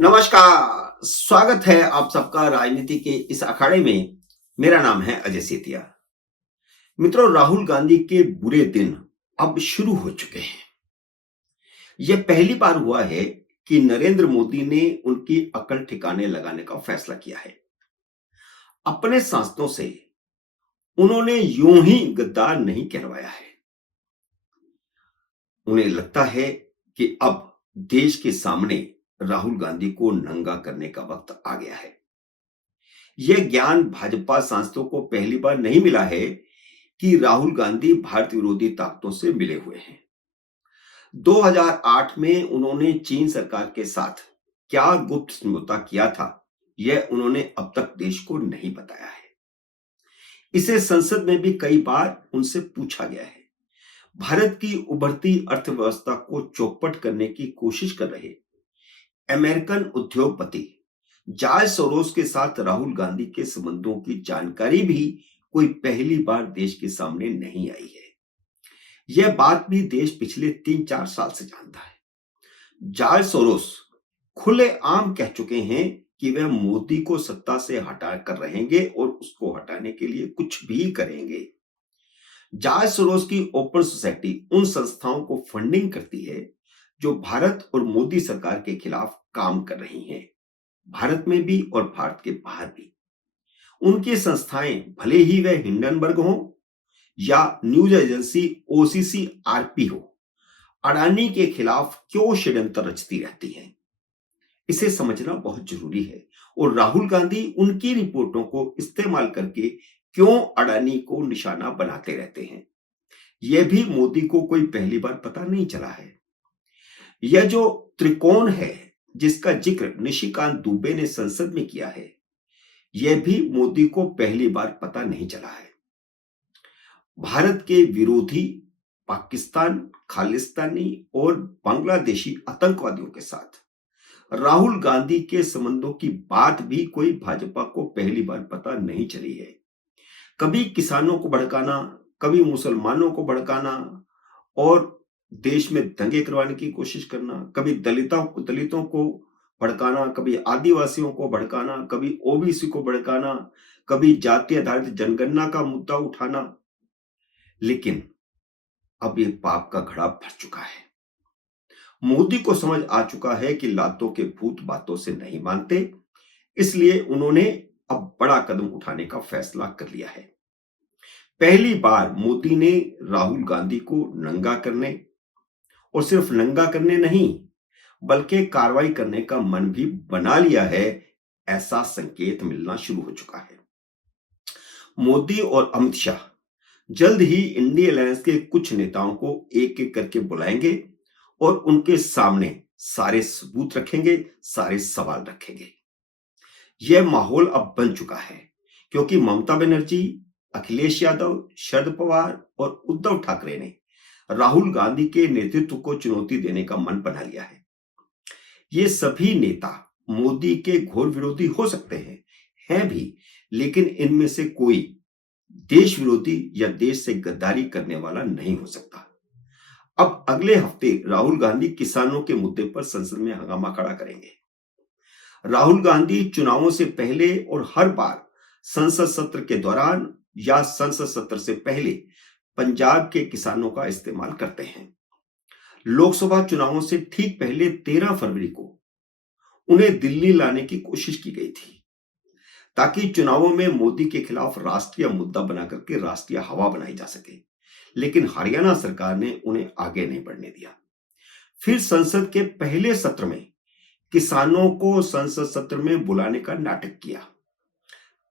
नमस्कार, स्वागत है आप सबका राजनीति के इस अखाड़े में। मेरा नाम है अजय सेतिया। मित्रों, राहुल गांधी के बुरे दिन अब शुरू हो चुके हैं। यह पहली बार हुआ है कि नरेंद्र मोदी ने उनकी अकल ठिकाने लगाने का फैसला किया है। अपने सांसदों से उन्होंने यूं ही गद्दार नहीं कहलवाया है। उन्हें लगता है कि अब देश के सामने राहुल गांधी को नंगा करने का वक्त आ गया है। यह ज्ञान भाजपा सांसदों को पहली बार नहीं मिला है कि राहुल गांधी भारत विरोधी ताकतों से मिले हुए हैं। 2008 में उन्होंने चीन सरकार के साथ क्या गुप्त समझौता किया था, यह उन्होंने अब तक देश को नहीं बताया है। इसे संसद में भी कई बार उनसे पूछा गया है। भारत की उभरती अर्थव्यवस्था को चौपट करने की कोशिश कर रहे अमेरिकन उद्योगपति जॉर्ज सोरोस के साथ राहुल गांधी के संबंधों की जानकारी भी कोई पहली बार देश के सामने नहीं आई है। यह बात भी देश पिछले 3-4 साल से जानता है। जॉर्ज सोरोस खुलेआम कह चुके हैं कि वह मोदी को सत्ता से हटा कर रहेंगे और उसको हटाने के लिए कुछ भी करेंगे। जॉर्ज सोरोस की ओपन सोसाइटी उन संस्थाओं को फंडिंग करती है जो भारत और मोदी सरकार के खिलाफ काम कर रही हैं, भारत में भी और भारत के बाहर भी। उनकी संस्थाएं भले ही वह हिंडनबर्ग हो या न्यूज एजेंसी ओसीसी-आरपी हो, अडानी के खिलाफ क्यों षड्यंत्र रचती रहती हैं, इसे समझना बहुत जरूरी है। और राहुल गांधी उनकी रिपोर्टों को इस्तेमाल करके क्यों अडानी को निशाना बनाते रहते हैं, यह भी मोदी को कोई पहली बार पता नहीं चला है। यह जो त्रिकोण है जिसका जिक्र निशिकांत दुबे ने संसद में किया है, यह भी मोदी को पहली बार पता नहीं चला है। भारत के विरोधी पाकिस्तान, खालिस्तानी और बांग्लादेशी आतंकवादियों के साथ राहुल गांधी के संबंधों की बात भी कोई भाजपा को पहली बार पता नहीं चली है। कभी किसानों को भड़काना, कभी मुसलमानों को भड़काना और देश में दंगे करवाने की कोशिश करना, कभी दलितों को भड़काना, कभी आदिवासियों को भड़काना, कभी ओबीसी को भड़काना, कभी जाति आधारित जनगणना का मुद्दा उठाना। लेकिन अब ये पाप का घड़ा भर चुका है। मोदी को समझ आ चुका है कि लातों के भूत बातों से नहीं मानते, इसलिए उन्होंने अब बड़ा कदम उठाने का फैसला कर लिया है। पहली बार मोदी ने राहुल गांधी को नंगा करने और सिर्फ नंगा करने नहीं बल्कि कार्रवाई करने का मन भी बना लिया है, ऐसा संकेत मिलना शुरू हो चुका है। मोदी और अमित शाह जल्द ही इंडिया अलायंस के कुछ नेताओं को एक एक करके बुलाएंगे और उनके सामने सारे सबूत रखेंगे, सारे सवाल रखेंगे। यह माहौल अब बन चुका है क्योंकि ममता बनर्जी, अखिलेश यादव, शरद पवार और उद्धव ठाकरे ने राहुल गांधी के नेतृत्व को चुनौती देने का मन बना लिया है। ये सभी नेता मोदी के घोर विरोधी हो सकते हैं भी, लेकिन इनमें से कोई देश विरोधी या देश से गद्दारी करने वाला नहीं हो सकता। अब अगले हफ्ते राहुल गांधी किसानों के मुद्दे पर संसद में हंगामा खड़ा करेंगे। राहुल गांधी चुनावों से पहले और हर बार संसद सत्र के दौरान या संसद सत्र से पहले पंजाब के किसानों का इस्तेमाल करते हैं। लोकसभा चुनावों से ठीक पहले 13 फरवरी को उन्हें दिल्ली लाने की कोशिश की गई थी ताकि चुनावों में मोदी के खिलाफ राष्ट्रीय मुद्दा बनाकर के राष्ट्रीय हवा बनाई जा सके, लेकिन हरियाणा सरकार ने उन्हें आगे नहीं बढ़ने दिया। फिर संसद के पहले सत्र में किसानों को संसद सत्र में बुलाने का नाटक किया।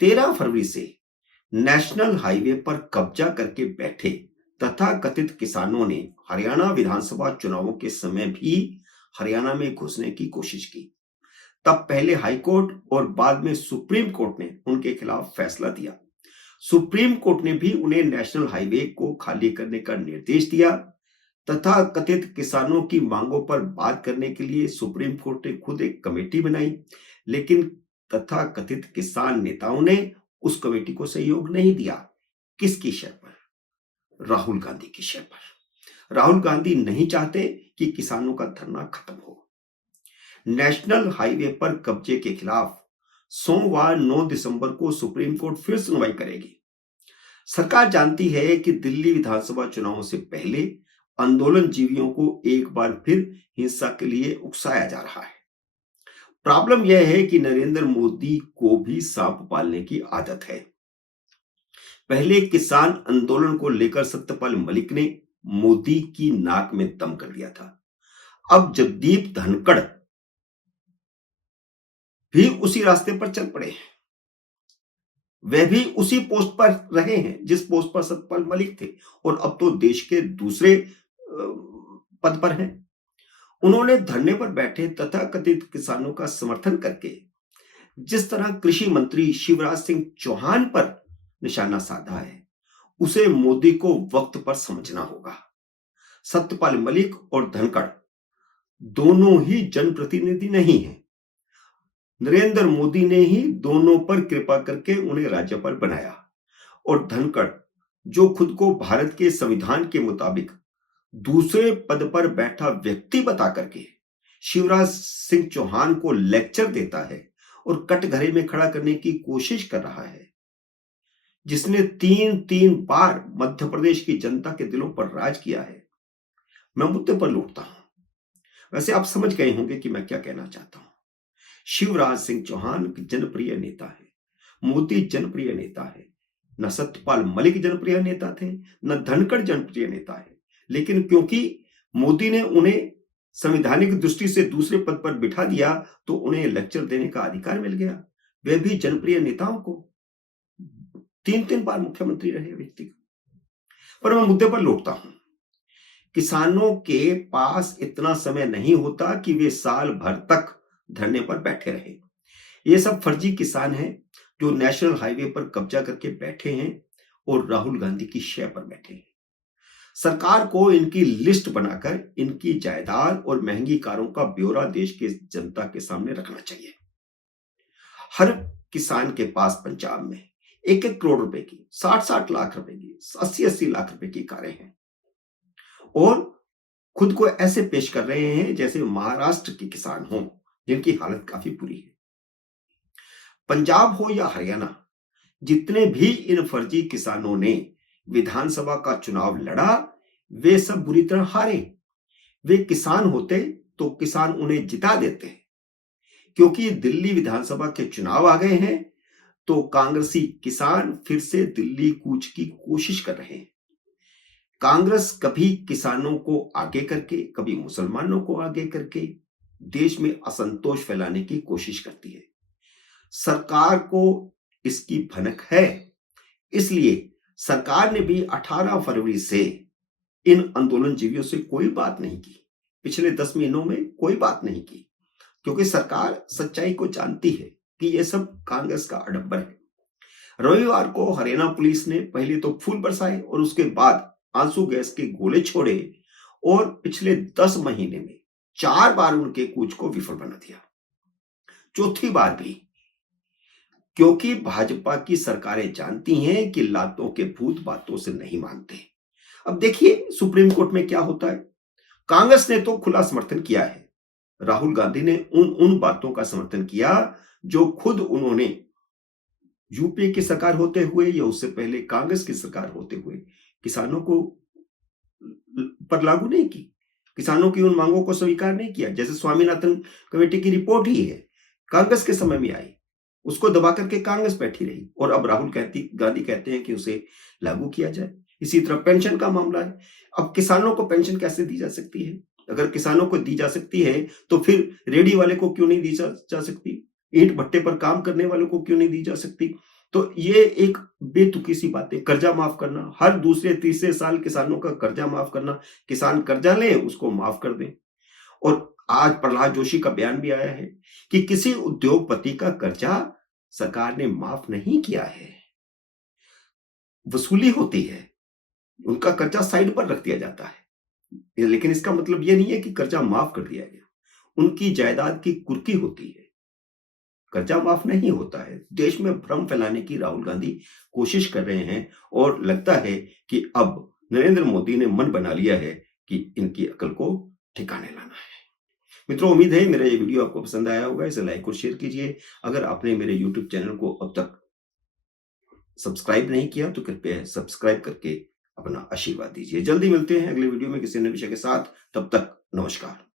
13 फरवरी से नेशनल हाईवे पर कब्जा करके बैठे तथा कथित किसानों ने हरियाणा विधानसभा चुनावों के समय भी हरियाणा में घुसने की कोशिश की। तब पहले हाईकोर्ट और बाद में सुप्रीम कोर्ट ने उनके खिलाफ फैसला दिया। सुप्रीम कोर्ट ने भी उन्हें नेशनल हाईवे को खाली करने का निर्देश दिया तथा कथित किसानों की मांगों पर बात करने के लिए सुप्रीम कोर्ट ने खुद एक कमेटी बनाई, लेकिन तथा कथित किसान नेताओं ने उस कमेटी को सहयोग नहीं दिया। किसकी शय पर? राहुल गांधी की शय पर। राहुल गांधी नहीं चाहते कि किसानों का धरना खत्म हो। नेशनल हाईवे पर कब्जे के खिलाफ सोमवार 9 दिसंबर को सुप्रीम कोर्ट फिर सुनवाई करेगी। सरकार जानती है कि दिल्ली विधानसभा चुनावों से पहले आंदोलनजीवियों को एक बार फिर हिंसा के लिए उकसाया जा रहा है। प्रॉब्लम यह है कि नरेंद्र मोदी को भी सांप पालने की आदत है। पहले किसान आंदोलन को लेकर सत्यपाल मलिक ने मोदी की नाक में दम कर दिया था। अब जगदीप धनखड़ भी उसी रास्ते पर चल पड़े हैं। वे भी उसी पोस्ट पर रहे हैं जिस पोस्ट पर सत्यपाल मलिक थे और अब तो देश के दूसरे पद पर हैं। उन्होंने धरने पर बैठे तथाकथित किसानों का समर्थन करके जिस तरह कृषि मंत्री शिवराज सिंह चौहान पर निशाना साधा है, उसे मोदी को वक्त पर समझना होगा। सत्यपाल मलिक और धनखड़ दोनों ही जनप्रतिनिधि नहीं हैं। नरेंद्र मोदी ने ही दोनों पर कृपा करके उन्हें राज्यपाल बनाया और धनखड़, जो खुद को भारत के संविधान के मुताबिक दूसरे पद पर बैठा व्यक्ति बता करके शिवराज सिंह चौहान को लेक्चर देता है और कटघरे में खड़ा करने की कोशिश कर रहा है, जिसने तीन बार मध्य प्रदेश की जनता के दिलों पर राज किया है। मैं मुद्दे पर लौटता हूं। वैसे आप समझ गए होंगे कि मैं क्या कहना चाहता हूं। शिवराज सिंह चौहान जनप्रिय नेता है, मोदी जनप्रिय नेता है, न सत्यपाल मलिक जनप्रिय नेता थे, न धनखड़ जनप्रिय नेता है। लेकिन क्योंकि मोदी ने उन्हें संवैधानिक दृष्टि से दूसरे पद पर बिठा दिया तो उन्हें लेक्चर देने का अधिकार मिल गया। वे भी जनप्रिय नेताओं को, 3 बार मुख्यमंत्री रहे व्यक्ति। पर मैं मुद्दे पर लौटता हूं। किसानों के पास इतना समय नहीं होता कि वे साल भर तक धरने पर बैठे रहे। ये सब फर्जी किसान हैं जो नेशनल हाईवे पर कब्जा करके बैठे हैं और राहुल गांधी की शय पर बैठे हैं। सरकार को इनकी लिस्ट बनाकर इनकी जायदाद और महंगी कारों का ब्यौरा देश के जनता के सामने रखना चाहिए। हर किसान के पास पंजाब में 1-1 करोड़ रुपए की, 60-60 लाख रुपए की, 80-80 लाख रुपए की कारें हैं और खुद को ऐसे पेश कर रहे हैं जैसे महाराष्ट्र के किसान हों जिनकी हालत काफी बुरी है। पंजाब हो या हरियाणा, जितने भी इन फर्जी किसानों ने विधानसभा का चुनाव लड़ा, वे सब बुरी तरह हारे। वे किसान होते तो किसान उन्हें जिता देते। क्योंकि दिल्ली विधानसभा के चुनाव आ गए हैं तो कांग्रेसी किसान फिर से दिल्ली कूच की कोशिश कर रहे हैं। कांग्रेस कभी किसानों को आगे करके, कभी मुसलमानों को आगे करके देश में असंतोष फैलाने की कोशिश करती है। सरकार को इसकी भनक है, इसलिए सरकार ने भी 18 फरवरी से इन आंदोलनजीवियों से कोई बात नहीं की। पिछले 10 महीनों में कोई बात नहीं की, क्योंकि सरकार सच्चाई को जानती है कि यह सब कांग्रेस का अडंबर है। रविवार को हरियाणा पुलिस ने पहले तो फूल बरसाए और उसके बाद आंसू गैस के गोले छोड़े और पिछले 10 महीने में 4 बार उनके कूच को विफल बना दिया। चौथी बार भी, क्योंकि भाजपा की सरकारें जानती हैं कि लातों के भूत बातों से नहीं मानते। अब देखिए सुप्रीम कोर्ट में क्या होता है। कांग्रेस ने तो खुला समर्थन किया है। राहुल गांधी ने उन बातों का समर्थन किया जो खुद उन्होंने यूपीए की सरकार होते हुए या उससे पहले कांग्रेस की सरकार होते हुए किसानों को पर लागू नहीं की। किसानों की उन मांगों को स्वीकार नहीं किया। जैसे स्वामीनाथन कमेटी की रिपोर्ट ही है, कांग्रेस के समय में आई, उसको दबा करके कांग्रेस बैठी रही और अब राहुल गांधी कहते हैं कि उसे लागू किया जाए। इसी तरह पेंशन का मामला है। अब किसानों को पेंशन कैसे दी जा सकती है? अगर किसानों को दी जा सकती है तो फिर रेडी वाले को क्यों नहीं दी जा सकती? ईंट भट्टे पर काम करने वालों को क्यों नहीं दी जा सकती? तो ये एक बेतुकी सी बात है। कर्जा माफ करना, हर दूसरे तीसरे साल किसानों का कर्जा माफ करना, किसान कर्जा ले उसको माफ कर दें। और आज प्रहलाद जोशी का बयान भी आया है कि किसी उद्योगपति का कर्जा सरकार ने माफ नहीं किया है, वसूली होती है, उनका कर्जा साइड पर रख दिया जाता है। लेकिन इसका मतलब यह नहीं है कि कर्जा माफ कर दिया गया, उनकी जायदाद की कुर्की होती है, कर्जा माफ नहीं होता है। देश में भ्रम फैलाने की राहुल गांधी कोशिश कर रहे हैं और लगता है कि अब नरेंद्र मोदी ने मन बना लिया है कि इनकी अकल को ठिकाने लाना है। मित्रों, उम्मीद है मेरा ये वीडियो आपको पसंद आया होगा। इसे लाइक और शेयर कीजिए। अगर आपने मेरे यूट्यूब चैनल को अब तक सब्सक्राइब नहीं किया तो कृपया सब्सक्राइब करके अपना आशीर्वाद दीजिए। जल्दी मिलते हैं अगले वीडियो में किसी नए विषय के साथ। तब तक नमस्कार।